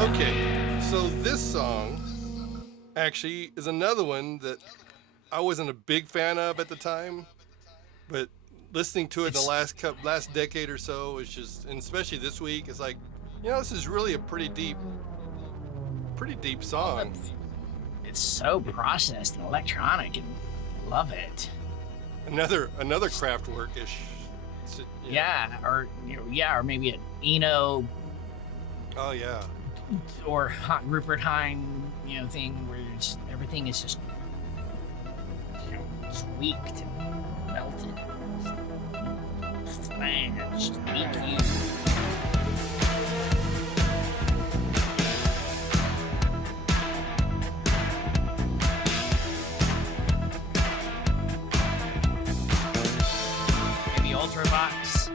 Okay, so this song actually is another one that I wasn't a big fan of at the time, but listening to it the It's last decade or so is just, and especially this week, it's like, this is really a pretty deep all song. it's so processed and electronic, and love it. Another Kraftwerk-ish. Yeah, or or maybe an Eno Oh yeah. or Rupert Hine, thing where everything is just tweaked and melted, flanged, EQ. Maybe Ultravox.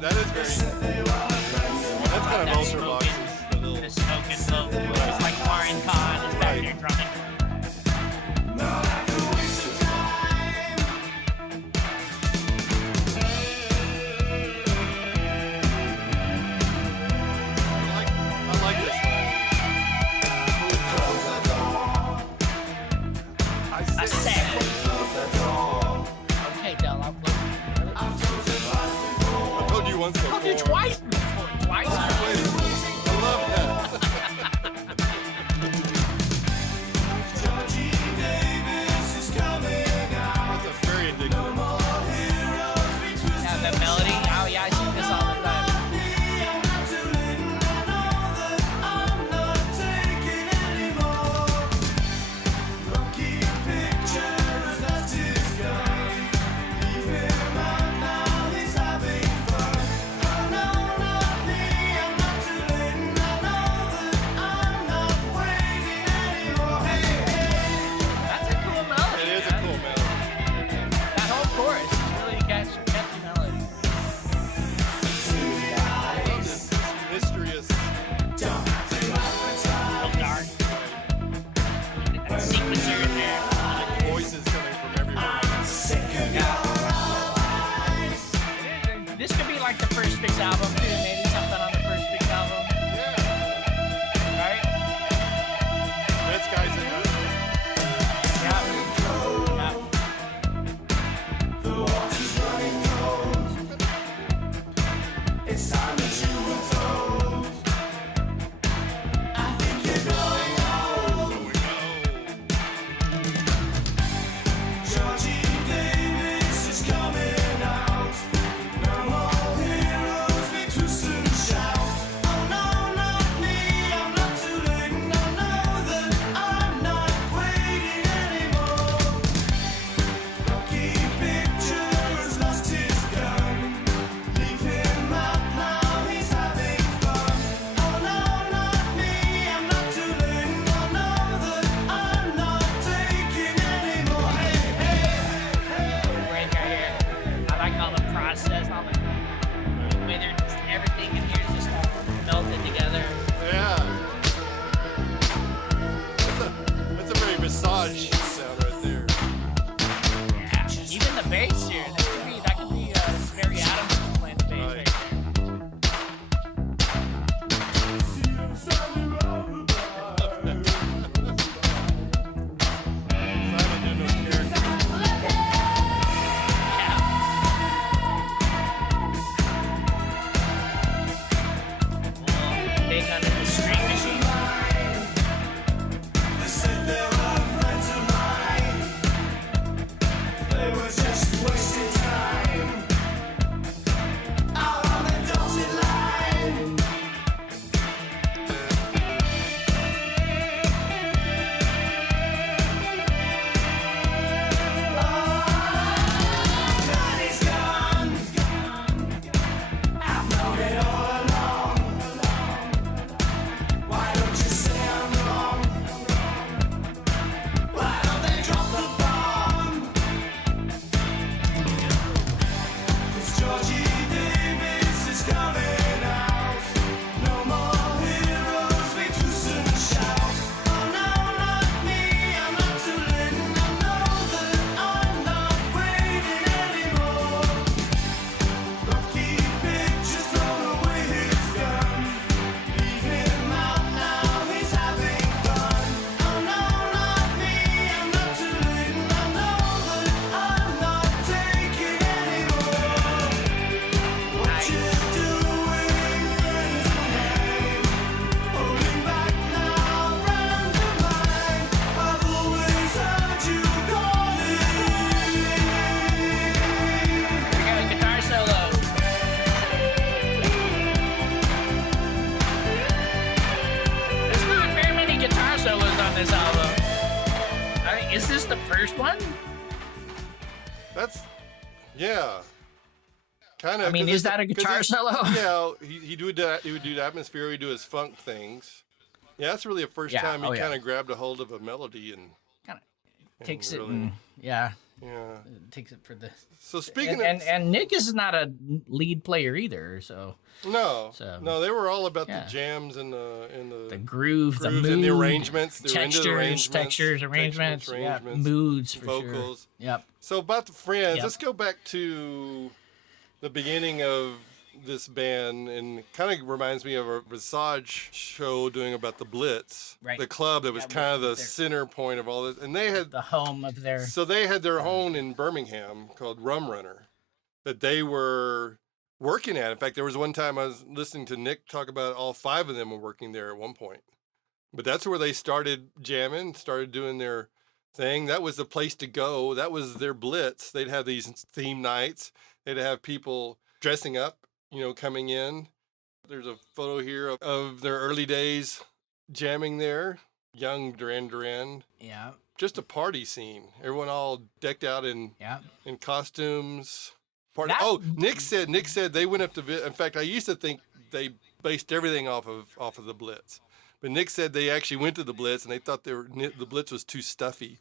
That is very. That's kind of Ultravox. The smoking low. It's like Warren Kahn is back there drumming. I like this one. I said. Okay, Del, I'll close. I told you once before. I'll do twice. Twice. I love that. That's a very addictive. Yeah, that melody. Oh yeah, I sing this all the time. That's a cool melody. It is a cool melody. That whole chorus is really a catchy melody. I love this mysterious. Real dark. That sequencer in there. Voices coming from everywhere. This could be like the First Fix album too. Maybe something on the First Fix album. Yeah. Right? That's guys in it. Yeah. It's time that you were told. I think you're going home. Georgie Davis is coming out. No more heroes between That's yeah. Kind of. I mean, is that a guitar solo? Yeah, he would do the atmosphere. He'd do his funk things. Yeah, that's really the first Yeah, time he oh, yeah. kind of grabbed a hold of a melody Kind of takes it really- and yeah, yeah. takes it for the. So speaking And Nick is not a lead player either, so no, so- no, they were all about Yeah. the jams and the the groove, the grooves mood, and the arrangements, the textures, arrangements, yeah, moods for vocals. sure. Yep. So about the Friends, Yep. let's go back to the beginning of this band, and kind of reminds me of a Visage show doing about the Blitz, Right. the club that was Yeah, kind of the their- center point of all this. And they had The home of their. so they had their own in Birmingham called Rum Runner that they were working at. In fact, there was one time I was listening to Nick talk about all 5 of them were working there at one point. But that's where they started jamming, started doing their thing. That was the place to go. That was their blitz. They'd have these theme nights. They'd have people dressing up, coming in. There's a photo here of their early days jamming there. Young Duran Duran. Yeah. Just a party scene. Everyone all decked out in Yeah. costumes. Party. That- Oh, Nick said they went up to. In fact, I used to think they based everything off of the Blitz, but Nick said they actually went to the Blitz and they thought the Blitz was too stuffy.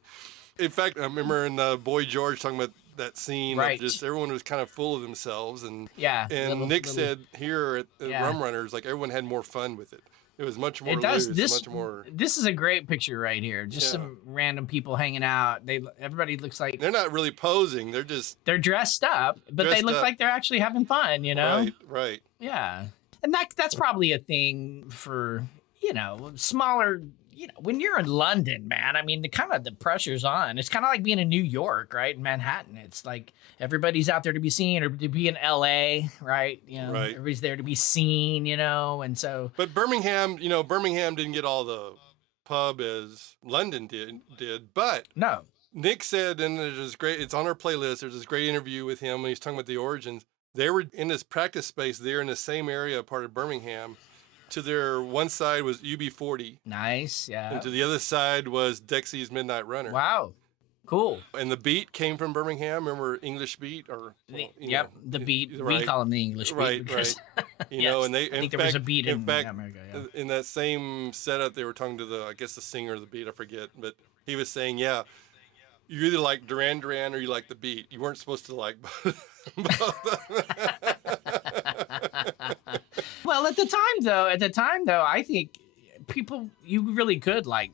In fact, I remember in Boy George talking about that scene Right. of just everyone was kind of full of themselves, and Yeah. Nick said here at Yeah. Rum Runners, like everyone had more fun with it. It was much more It does. loose, This much more. This is a great picture right here. Just Yeah. some random people hanging out. Everybody looks like They're not really posing. They're just they're dressed up, but they Dressed look up. like they're actually having fun. You know? right. Yeah. And that's probably a thing for smaller. When you're in London, man, I mean, the pressure's on. It's kind of like being in New York, right? In Manhattan, it's like everybody's out there to be seen, or to be in LA, right? Right. Everybody's there to be seen, and so But Birmingham, Birmingham didn't get all the pub as London did. But no, Nick said, and there's this great, it's on our playlist. There's this great interview with him when he's talking about the origins. They were in this practice space there in the same area, part of Birmingham. To their one side was UB40, nice, yeah. and to the other side was Dexy's Midnight Runner. Wow, cool. And the beat came from Birmingham. Remember English beat or Yep, the beat. right. We call them the English beat. Right, because, right. And they I think there was a beat in fact, America. Yeah. in that same setup, they were talking to the singer of the beat, I forget, but he was saying, yeah, you either like Duran Duran or you like the beat. You weren't supposed to like both. Well, at the time though, I think you really could like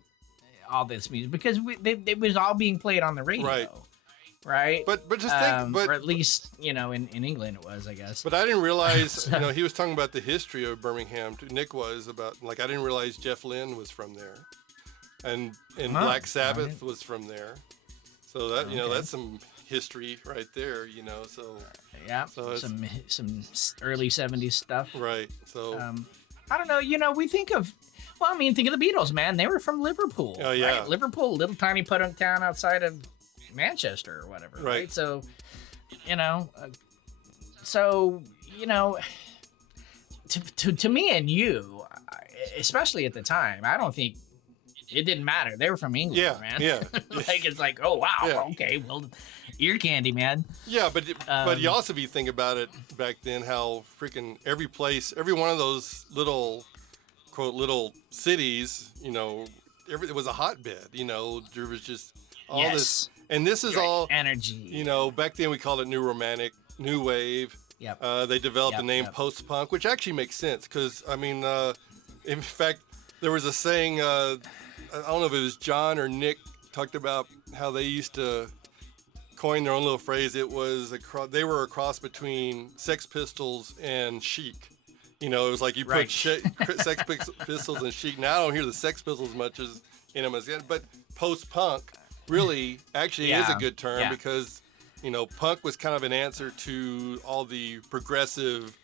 all this music because it was all being played on the radio, right? But just think, or at least in England it was, I guess. But I didn't realize, he was talking about the history of Birmingham. Nick was about I didn't realize Jeff Lynne was from there, and Black Sabbath was from there. So that that's some history right there. So yeah, so some early '70s stuff. right. So I don't know. We think of. Well, I mean, think of the Beatles, man. They were from Liverpool. Oh, yeah. Right? Liverpool, little tiny town outside of Manchester or whatever. Right. So, to me and you, especially at the time, I don't think it didn't matter. They were from England, Yeah, man. yeah. Like it's like, oh wow, Yeah. okay, well, ear candy, man. yeah, but you also be think about it back then how freaking every one of those little quote little cities, it was a hotbed. There was just all this, and this is Great all energy. Back then we called it new romantic, new wave. Yep. They developed the name Yep. post-punk, which actually makes sense because, in fact, there was a saying, I don't know if it was John or Nick talked about how they used to coin their own little phrase. It was they were a cross between Sex Pistols and Chic. It was like you put Right. Sex Pistols and Chic. Now I don't hear the Sex Pistols much as in them as yet, but post-punk really actually is a good term because punk was kind of an answer to all the progressive,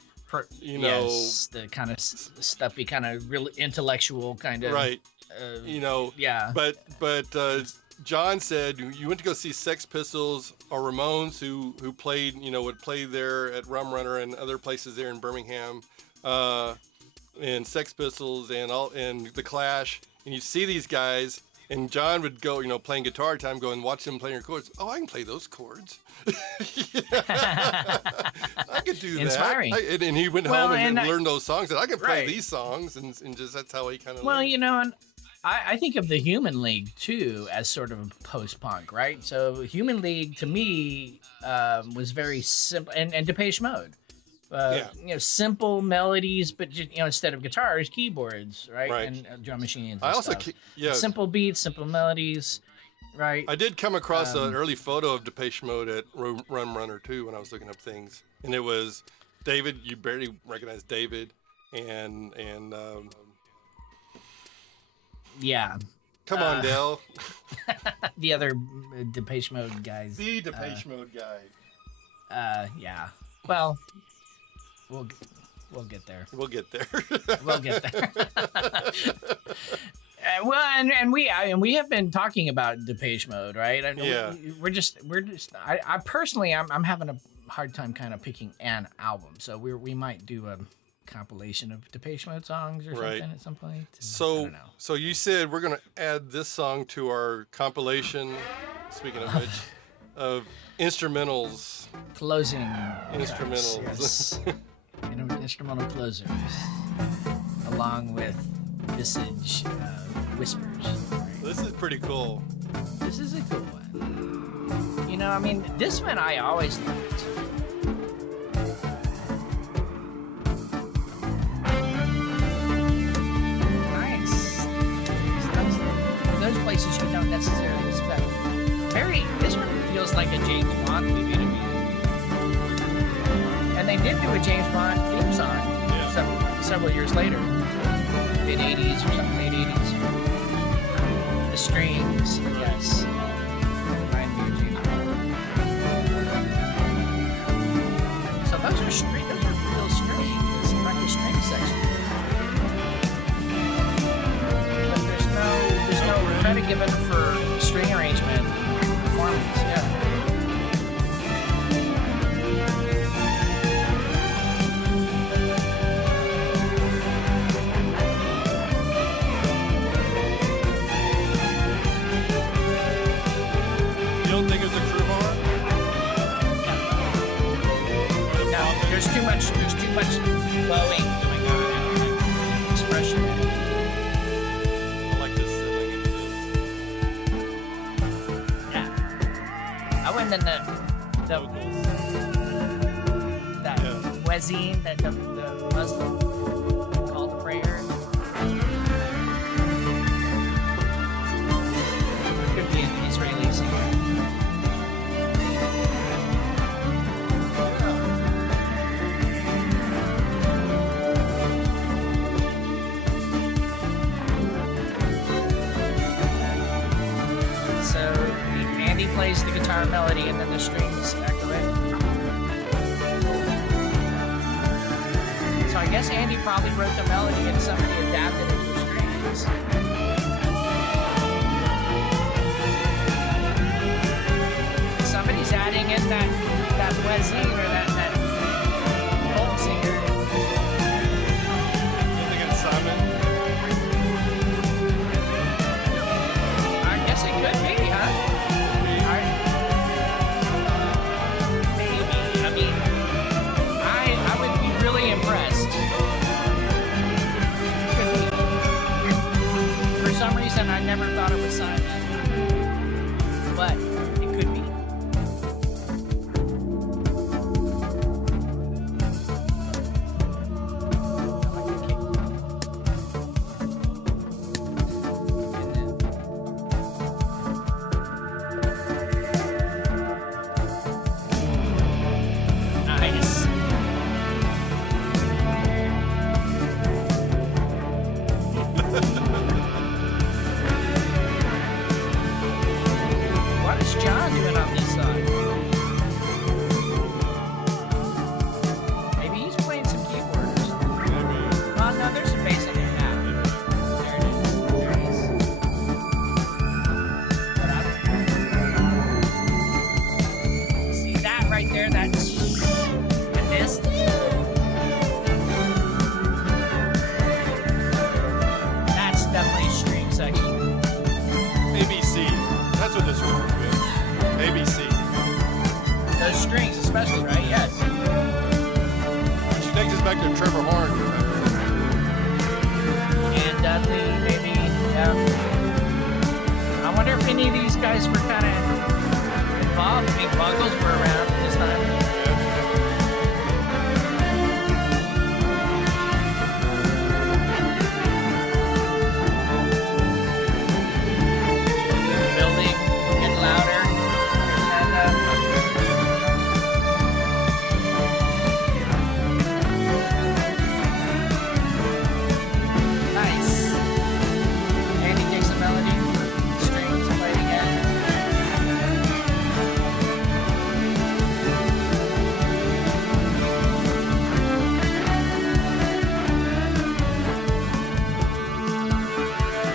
Yes, the kind of stuffy, kind of real intellectual kind of. right, Yeah. But John said you went to go see Sex Pistols or Ramones who played, would play there at Rum Runner and other places there in Birmingham, and Sex Pistols and the Clash, and you'd see these guys And John would go, playing guitar time, go and watch him playing your chords. Oh, I can play those chords. I could do Inspiring. that. And he went Well, home and and learned those songs. And I can play Right. these songs. And just that's how he kind of Well, and I think of the Human League too as sort of post-punk, right? So Human League to me was very simple, and Depeche Mode. Simple melodies, but just, instead of guitars, keyboards, right? Right. And drum machines. I And also, stuff. yeah, Simple beats, simple melodies, right? I did come across an early photo of Depeche Mode at Rum Runner too when I was looking up things, and it was David. You barely recognize David, and Yeah. come on, Dell, The other Depeche Mode guys. the Depeche Mode guy. Yeah. Well, we'll get there. We'll get there. We'll get there. Well, and we have been talking about Depeche Mode, right? I mean, Yeah. We're just. I personally, I'm having a hard time kind of picking an album, so we might do a compilation of Depeche Mode songs or Right. something at some point. I So, don't know. so you said we're gonna add this song to our compilation. Speaking of which, of instrumentals. Closing Instrumentals. tracks, yes. Instrumental closers, along with Visage Whispers. Right? This is pretty cool. This is a cool one. This one I always liked. Nice. Those places you don't necessarily expect. This one feels like a James Bond movie to me. And they did do a James Bond theme song several years later, mid 80s or something, late 80s. The strings, yes. Remind me of James Bond. So those are real strings, like the string section. But there's no credit given for string arrangement performance. Yeah. You don't think it's a crew horn? No, there's too much blowing going on and expression. I like this. Yeah. I went in that Muezzin, the Muslim call to prayer. Could be an Israeli singer. So Andy plays the guitar melody and then the strings echo it. So I guess Andy probably wrote the melody and somebody adapted it to strings. Somebody's adding in that Muezzin or that folk singer. You think it's Simon? I guess it could be, huh? Maybe. I would be really impressed. For some reason, I never thought it was Simon. But it could be. Nice. What is John doing on this side? Maybe he's playing some keyboards. Oh no, there's some bass in there now. There it is. There it is. But I don't see that right there. That's and this. That's definitely a string section. especially, right? Yes. She takes us back to Trevor Horn. And Dudley, maybe. Yeah. I wonder if any of these guys were kind of involved. I mean, Buggles were around at this time. Building, getting louder. And, nice. Andy takes the melody, strings played again.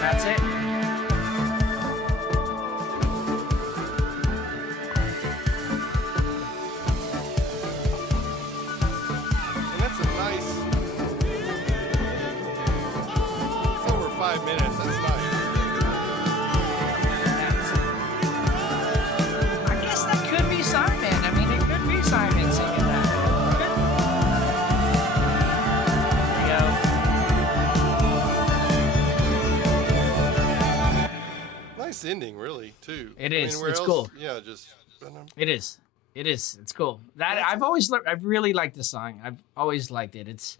That's it. And that's a nice. It's over 5 minutes. That's nice. I guess that could be Simon. I mean, it could be Simon singing that. There you go. Nice ending, really, too. It is. where It's else- cool. Yeah, just. I don't know. It is. It is. It's cool. That I've really liked this song. I've always liked it. It's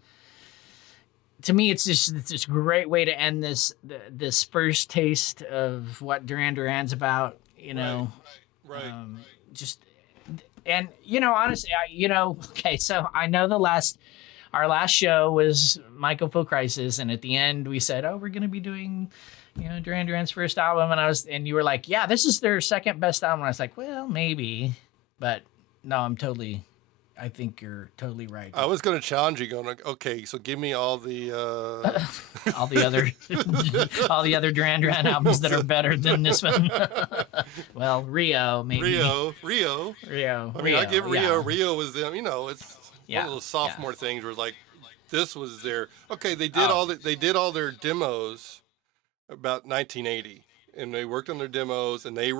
to me, it's just a great way to end this first taste of what Duran Duran's about. You know, Right. just and honestly, okay. So I know our last show was Michael Full Crisis, and at the end we said, oh, we're gonna be doing Duran Duran's first album, and you were like, yeah, this is their second best album. And I was like, well, maybe, but no, I think you're totally right. I was going to challenge you, going, okay, so give me all the. all the other Duran Duran albums that are better than this one. Well, Rio, maybe. Rio. I I mean, I give Rio. Yeah. Rio was them. It's Yeah, one of those sophomore things where like, this was their. Okay, they Oh. did all their demos about 1980, and they worked on their demos, and they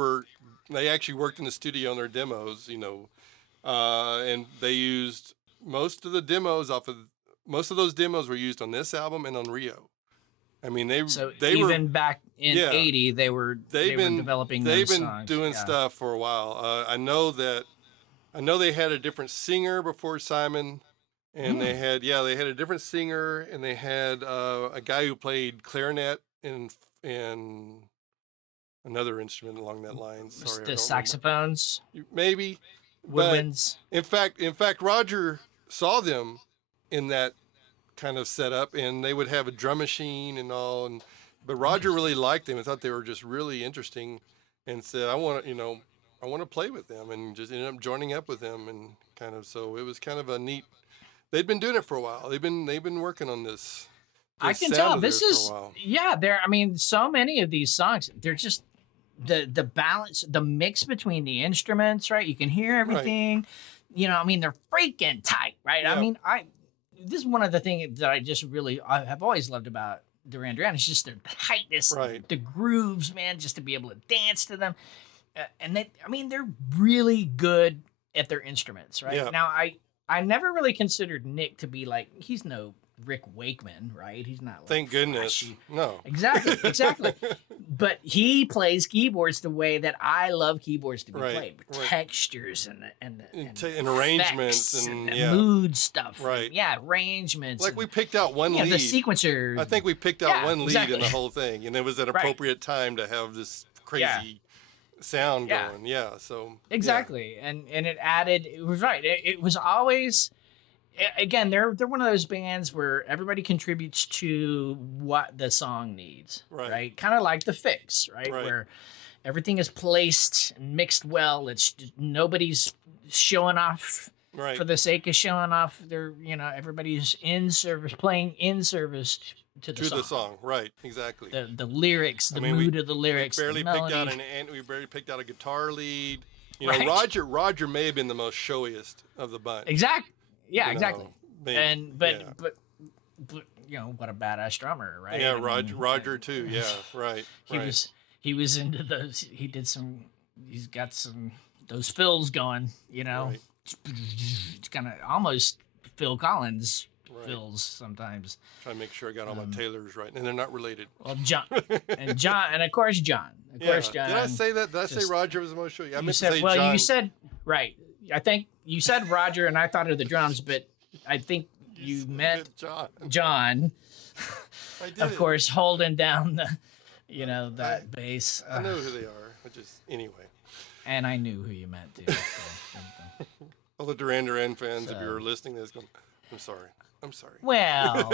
actually worked in the studio on their demos, and they used most of those demos were used on this album and on Rio. I mean, they even were back in Yeah. '80, they were developing. they've those been songs. doing Yeah. stuff for a while. I know they had a different singer before Simon, and they had a different singer, and they had a guy who played clarinet and another instrument along that line. Sorry, I don't The remember. saxophones, Maybe. But woodwinds. in fact, Roger saw them in that kind of setup, and they would have a drum machine and all. But Roger really liked them and thought they were just really interesting, and said, I want to play with them, and just ended up joining up with them, and kind of. So it was kind of a neat. They'd been doing it for a while. They've been working on this. I this can sound tell of this theirs is for a while. I mean, so many of these songs, they're just the balance, the mix between the instruments, right? You can hear everything. I mean, they're freaking tight, right? Yeah. I mean, this is one of the things that I have always loved about Duran Duran. It's just their tightness, Right. the grooves, man, just to be able to dance to them. And they're really good at their instruments, right? Yeah. Now, I never really considered Nick to be like, he's no Rick Wakeman, right? He's not like Thank goodness. flashy. No. Exactly. But he plays keyboards the way that I love keyboards to be Right, played, with right. textures and arrangements effects and the yeah. mood stuff. Right. Yeah, arrangements. Like and, we picked out one lead. the sequencer. I think we picked out Yeah, one lead exactly. in the whole thing, and it was an Right. appropriate time to have this crazy Yeah. sound Yeah. going. Yeah, so Exactly, and it added. It was right. It was always. Again, they're one of those bands where everybody contributes to what the song needs, Right. Kind of like the Fix, right? Right. Where everything is placed and mixed well. It's nobody's showing off right. for the sake of showing off. Everybody's playing in service to the to song. the song, right? Exactly. The lyrics, the mean, mood of the lyrics, barely the picked out melody. we barely picked out a guitar lead. Right. Roger may have been the most showiest of the bunch. Exactly. Yeah, you exactly. know, maybe, And but yeah. what a badass drummer, right? Yeah, I mean, Roger too. Yeah, right. he was into those. He's got some those fills going, Right. it's kind of almost Phil Collins Right. feels sometimes. Trying to make sure I got all my Taylors right, and they're not related. Well, John, and of course John. Of course John. Did I say that? Did I say just- Roger was emotional? Yeah, I You meant said, to say well, John. you said right. I think you said Roger, and I thought of the drums, but I think you meant John. John. I did. Of course, holding down the, that bass. I know who they are. I just anyway. And I knew who you meant too. So. All the Duran Duran fans, if So- you're listening to this, going, I'm sorry. I'm sorry. Well,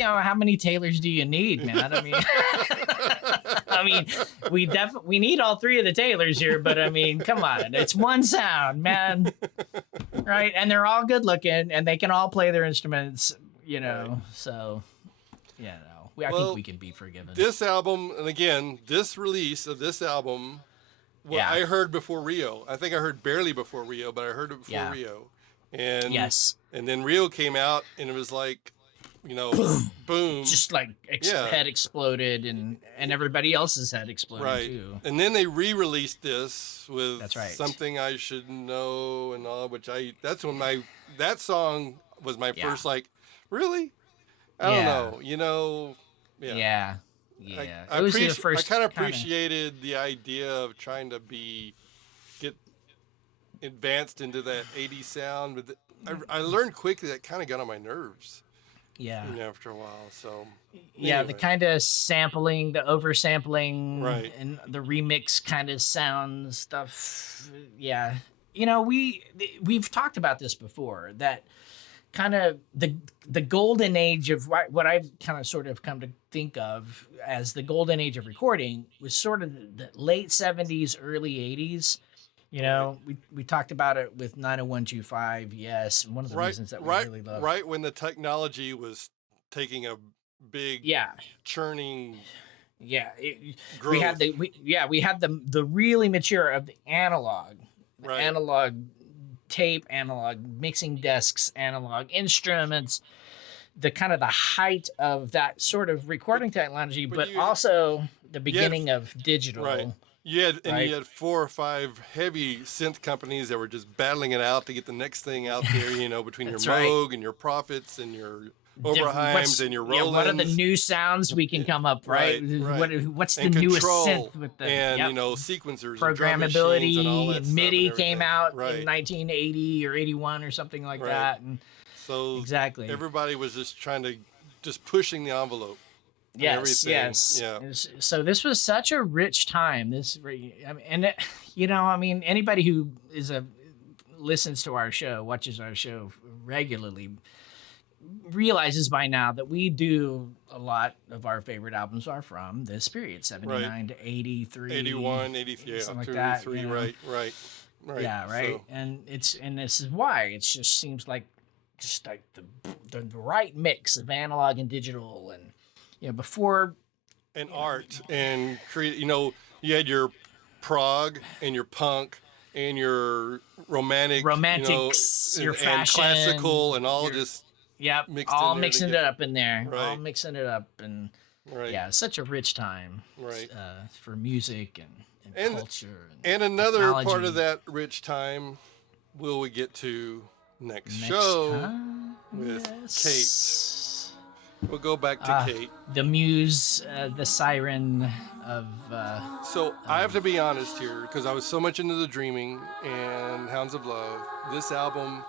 how many Taylors do you need, man? I mean, we need all three of the Taylors here, but I mean, come on, it's one sound, man, right? And they're all good looking, and they can all play their instruments, Right. So, I Well, think we can be forgiven. This album, and again, this release of this album, I heard before Rio. I think I heard barely before Rio, but I heard it before Yeah. Rio. And Yes, And then Rio came out, and it was like, boom. just like Yeah. head exploded, and everybody else's head exploded Right. too. And then they re-released this with That's right. Something I Should Know and all, that's when that song was my Yeah. first, like, really? I Yeah. don't know, yeah. Yeah. I It was your appreci- first I kind of kinda- appreciated the idea of trying to get advanced into that 80s sound, but I learned quickly that kind of got on my nerves, Yeah. after a while. So Yeah, the anyway. kind of sampling, the oversampling, Right. and the remix kind of sound stuff. Yeah, we've talked about this before. That kind of the golden age of what I've kind of sort of come to think of as the golden age of recording was sort of the late 70s, early 80s. We talked about it with 90125. Yes, one of the reasons that we really love. Right when the technology was taking a big churning Yeah, growth. we had the really mature of the analog, Right. analog tape, analog mixing desks, analog instruments, the kind of the height of that sort of recording technology, but but you- also the beginning of digital. Right. You had Right. you had 4 or 5 heavy synth companies that were just battling it out to get the next thing out there, between your That's right. Moog and your Prophets and your Different- Oberheims and your Rolands. what are the new sounds we can come up, right? Right. What's the and newest control synth with the and yep. sequencers, and drum machines Programmability, and all that and stuff MIDI and came everything. out Right. in 1980 or 81 or something like Right. that, and So exactly. everybody was just trying to pushing the envelope. and Yes, everything. yes. Yeah. So this was such a rich time. Anybody who listens to our show, watches our show regularly, realizes by now that we do a lot of our favorite albums are from this period, 79 to 83, 81, 83, something like 2, that, 3, right. Yeah, right. So, And this is why it just seems like the right mix of analog and digital, and before. and art and create. You had your prog and your punk and your Romantics, your and fashion, classical, and all your- just Yep, mixed all in there mixing it together. up in there. All Right. mixing it up, and right. yeah, such a rich time, Right. for music and And- culture. And another part technology. of that rich time will we get to next Next show time, with yes. We'll go back to Ah. Kate. The muse, the siren of. So I have to be honest here because I was so much into the Dreaming and Hounds of Love. This album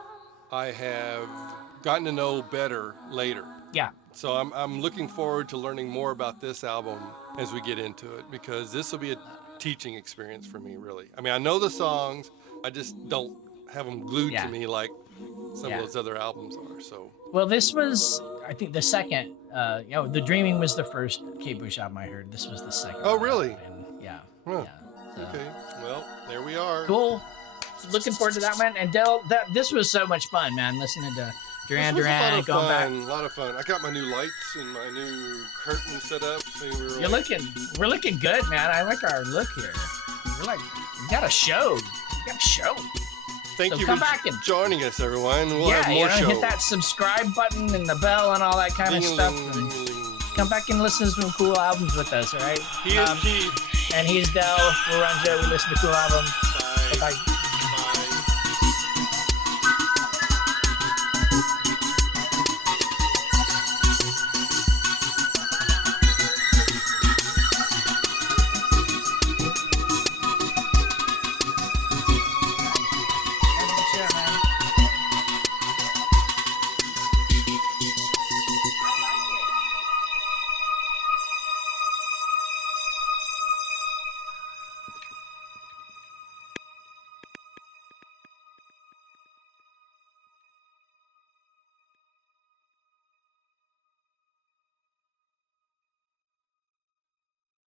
I have gotten to know better later. Yeah, So I'm looking forward to learning more about this album as we get into it, because this will be a teaching experience for me, really. I mean, I know the songs, I just don't have them glued Yeah. to me like some Yeah. of those other albums are. So well, this was, I think, the second. The Dreaming was the first Kate Bush album I heard. This was the second. Oh, one, really? and yeah. Huh. Yeah. So. okay, well there we are. Cool. Looking forward to that, man. And Del, this was so much fun, man. Listening to Duran This was Duran, going a lot back. of fun. A lot of fun. I got my new lights and my new curtain set up. So We're looking good, man. I like our look here. We got a show. We got a show. Thank So you come for back and- joining us, everyone. We'll have more shows. hit that subscribe button and the bell and all that kind of stuff. And come back and listen to some cool albums with us, all right? He is Keith. And he's Del. We're Renjeaux. We listen to cool albums. Bye. Bye.